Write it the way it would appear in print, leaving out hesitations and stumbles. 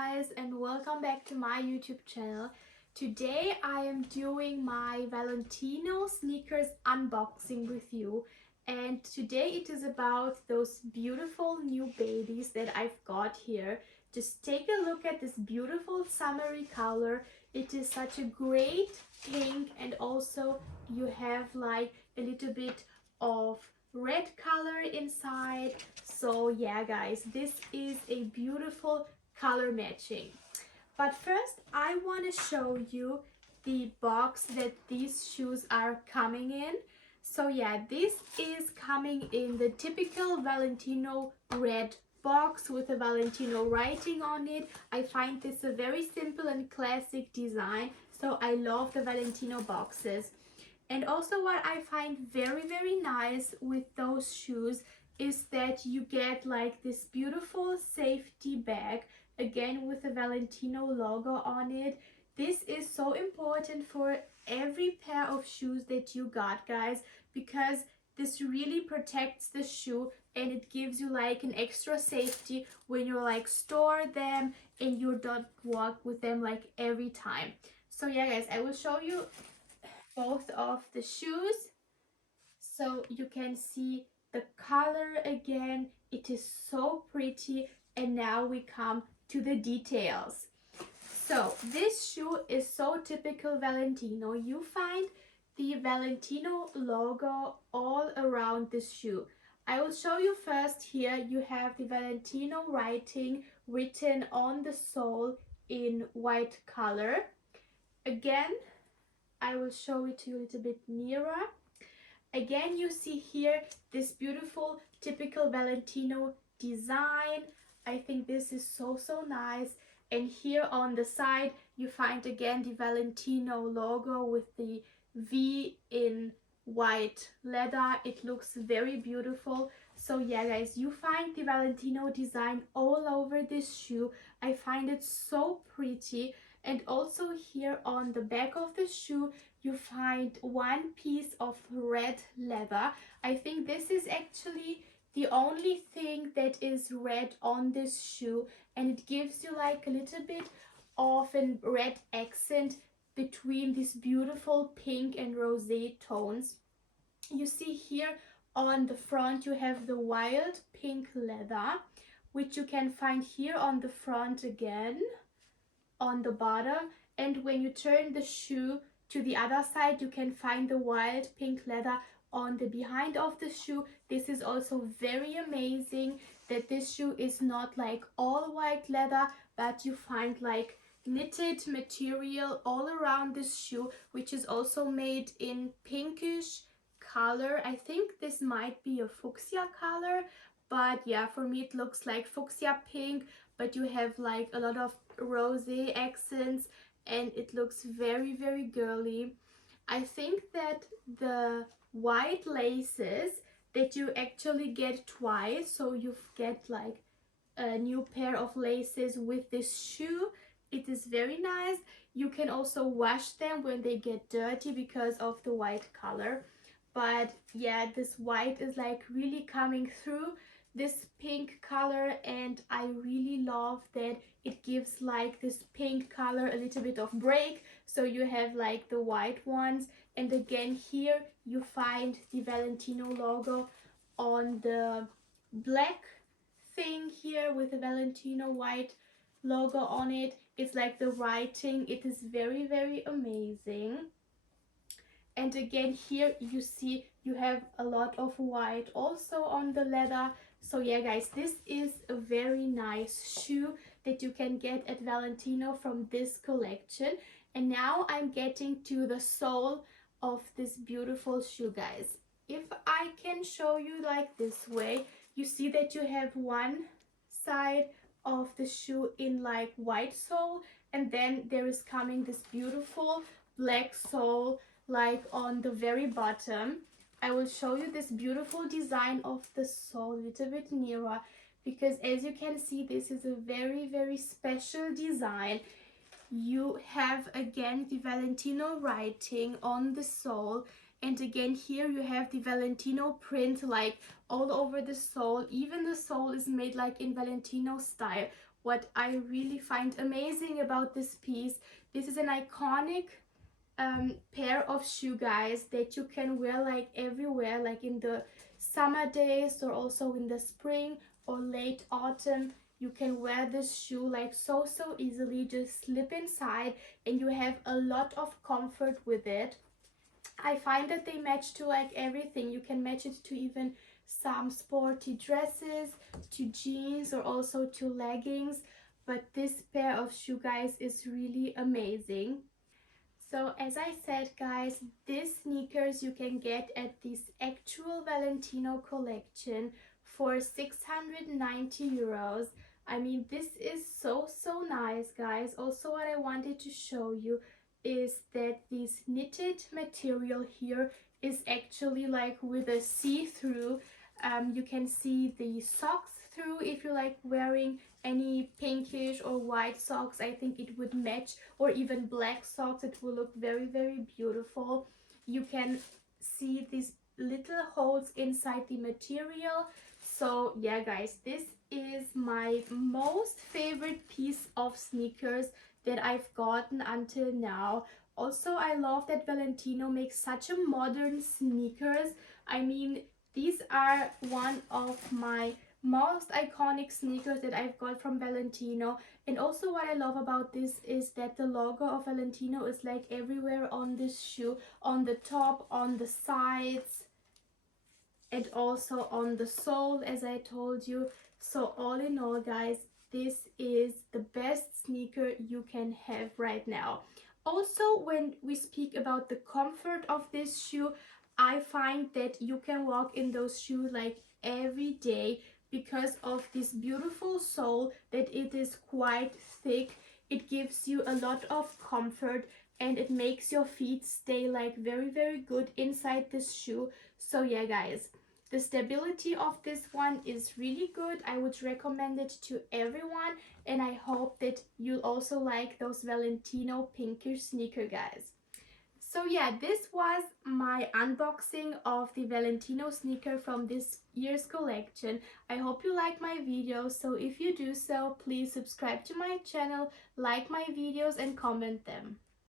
guys, and welcome back to my YouTube channel. Today I am doing my Valentino sneakers unboxing with you, and today it is about those beautiful new babies that I've got here. Just take a look at this beautiful summery color. It is such a great pink, and also you have like a little bit of red color inside. So yeah guys, this is a beautiful color matching. But first I want to show you the box that these shoes are coming in. So yeah, this is coming in the typical Valentino red box with a Valentino writing on it. I find this a very simple and classic design, so I love the Valentino boxes. And also what I find very nice with those shoes is that you get like this beautiful safety bag, again with the Valentino logo on it. This is so important for every pair of shoes that you got, guys, because this really protects the shoe and it gives you like an extra safety when you like store them and you don't walk with them like every time. So yeah guys, I will show you both of the shoes so you can see the color again. It is so pretty, and now we come to the details. So this shoe is so typical Valentino. You find the Valentino logo all around this shoe. I will show you first. Here you have the Valentino writing written on the sole in white color. Again, I will show it to you a little bit nearer. Again, you see here this beautiful typical Valentino design. I think this is so nice. And here on the side you find again the Valentino logo with the V in white leather. It looks very beautiful. So yeah guys, you find the Valentino design all over this shoe. I find it so pretty. And also here on the back of the shoe you find one piece of red leather. I think this is actually the only thing that is red on this shoe, and it gives you like a little bit of a red accent between these beautiful pink and rosé tones. You see here on the front you have the wild pink leather, which you can find here on the front again on the bottom, and when you turn the shoe to the other side you can find the wild pink leather on the behind of the shoe. This is also very amazing that this shoe is not like all white leather, but you find like knitted material all around this shoe, which is also made in pinkish color. I think this might be a fuchsia color, but yeah, for me it looks like fuchsia pink, but you have like a lot of rosé accents and it looks very girly. I think that the white laces that you actually get twice, so you get like a new pair of laces with this shoe. It is very nice. You can also wash them when they get dirty because of the white color. But yeah, this white is like really coming through this pink color, and I really love that it gives like this pink color a little bit of break, so you have like the white ones. And again here you find the Valentino logo on the black thing here with the Valentino white logo on it. It's like the writing. It is very amazing. And again here you see you have a lot of white also on the leather. So yeah guys, this is a very nice shoe that you can get at Valentino from this collection. And now I'm getting to the sole of this beautiful shoe, guys. If I can show you like this way, you see that you have one side of the shoe in like white sole, and then there is coming this beautiful black sole like on the very bottom. I will show you this beautiful design of the sole a little bit nearer, because as you can see this is a very special design. You have again the Valentino writing on the sole, and again here you have the Valentino print like all over the sole. Even the sole is made like in Valentino style, what I really find amazing about this piece. This is an iconic pair of shoe, guys, that you can wear like everywhere, like in the summer days or also in the spring or late autumn. You can wear this shoe like so easily, just slip inside and you have a lot of comfort with it. I find that they match to like everything. You can match it to even some sporty dresses, to jeans, or also to leggings. But this pair of shoe, guys, is really amazing. So as I said, guys, these sneakers you can get at this actual Valentino collection for 690 euros. I mean, this is so nice, guys. Also, what I wanted to show you is that this knitted material here is actually like with a see-through. You can see the socks through if you like wearing any pinkish or white socks. I think it would match, or even black socks. It will look very beautiful. You can see these little holes inside the material. So yeah, guys, this is my most favorite piece of sneakers that I've gotten until now. Also, I love that Valentino makes such a modern sneakers. I mean, these are one of my most iconic sneakers that I've got from Valentino. And also what I love about this is that the logo of Valentino is like everywhere on this shoe, on the top, on the sides, and also on the sole, as I told you. So all in all, guys, this is the best sneaker you can have right now. Also, when we speak about the comfort of this shoe, I find that you can walk in those shoes like every day because of this beautiful sole, that it is quite thick. It gives you a lot of comfort and it makes your feet stay like very good inside this shoe. So yeah, guys, the stability of this one is really good. I would recommend it to everyone, and I hope that you'll also like those Valentino pinkish sneaker, guys. So yeah, this was my unboxing of the Valentino sneaker from this year's collection. I hope you like my videos, so if you do so, please subscribe to my channel, like my videos and comment them.